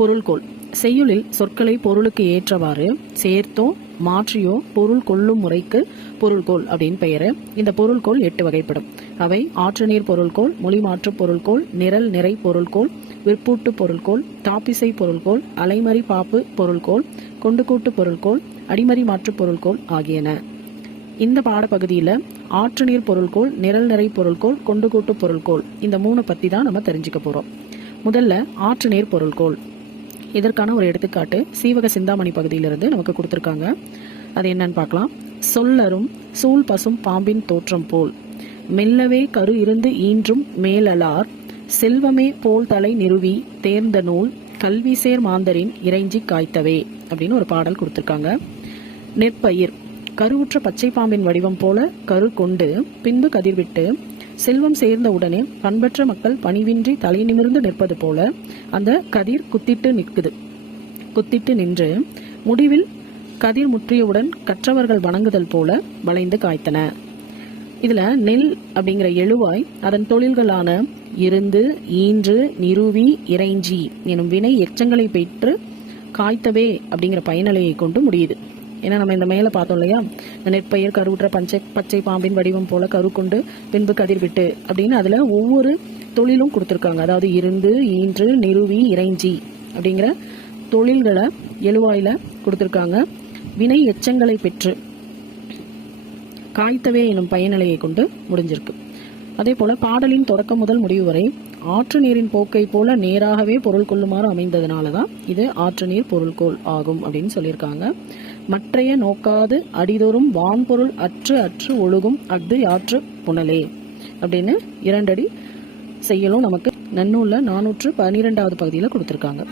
பொருள்கோள். செய்யுளில் சொற்களை பொருளுக்கு ஏற்றவாறு சேர்த்தோ மாற்றியோ பொருள் கொள்ளும் முறைக்கு பொருள்கோள் அப்படின்னு பெயர். இந்த பொருள்கோள் 8 வகைப்படும். அவை ஆற்றுநீர் பொருள்கோள், மொழிமாற்று பொருள்கோள், நிரல் நிறை பொருள்கோள், விற்பூட்டு பொருள்கோள், தாப்பிசை பொருள்கோள், அலைமறி பாப்பு பொருள்கோள், கொண்டுகூட்டு பொருள்கோள், அடிமறி மாற்று பொருள்கோள் ஆகியன. இந்த பாடப்பகுதியில் ஆற்றுநீர் பொருள்கோள், நிரல் நிறை பொருள்கோள், கொண்டுகூட்டு பொருள்கோள் இந்த 3 பற்றி தான் நம்ம தெரிஞ்சுக்க போகிறோம். முதல்ல ஆற்றுநீர் பொருள்கோள். இதற்கான ஒரு எடுத்துக்காட்டு சீவக சிந்தாமணி பகுதியிலிருந்து நமக்கு கொடுத்துருக்காங்க. அது என்னன்னு பார்க்கலாம். சொல்லரும் சூழ் பசும் பாம்பின் தோற்றம் போல் மெல்லவே கரு இருந்து ஈன்றும் மேலலார் செல்வமே போல் தலை நிறுவி தேர்ந்த நூல் கல்வி சேர் மாந்தரின் இறைஞ்சி காய்த்தவே அப்படின்னு ஒரு பாடல் கொடுத்துருக்காங்க. நெற்பயிர் கருவுற்ற பச்சை பாம்பின் வடிவம் போல கரு கொண்டு பின்பு கதிர்விட்டு செல்வம் சேர்ந்த உடனே பண்பற்ற மக்கள் பணிவின்றி தலை நிமிர்ந்து நிற்பது போல அந்த கதிர் குத்திட்டு நின்று முடிவில் கதிர் முற்றியவுடன் கற்றவர்கள் வணங்குதல் போல வளைந்து காய்த்தன. இதுல நெல் அப்படிங்கிற எழுவாய் அதன் தொழில்களான இருந்து, ஈன்று, நிறுவி, இறைஞ்சி எனும் வினை எச்சங்களை பெற்று காய்த்தவே அப்படிங்கிற பயனலையை கொண்டு முடியுது. ஏன்னா நம்ம இந்த மேலே பார்த்தோம் இல்லையா, நெற்பயிர் கருவுற்ற பச்சை பாம்பின் வடிவம் போல கரு கொண்டு பின்பு கதிர் விட்டு அப்படின்னு அதில் ஒவ்வொரு தொழிலும் கொடுத்துருக்காங்க. அதாவது இருந்து, ஈன்று, நிறுவி, இறைஞ்சி அப்படிங்கிற தொழில்களை எழுவாயில் கொடுத்துருக்காங்க. வினை எச்சங்களை பெற்று காய்த்தவே எனும் பயனிலையை கொண்டு முடிஞ்சிருக்கு. அதே போல பாடலின் தொடக்கம் முதல் முடிவு வரை ஆற்று நீரின் போக்கை போல நேராகவே பொருள் கொள்ளுமாறு அமைந்ததுனால தான் இது ஆற்று நீர் பொருள்கோள் ஆகும் அப்படின்னு சொல்லியிருக்காங்க. மற்றைய நோக்காது அடிதோறும் வான்பொருள் அற்று அற்று ஒழுகும் அஃது யாற்று புனலே அப்படின்னு 2 அடி செய்யலும் நமக்கு நன்னூல்ல 412வது பகுதியில் கொடுத்துருக்காங்க.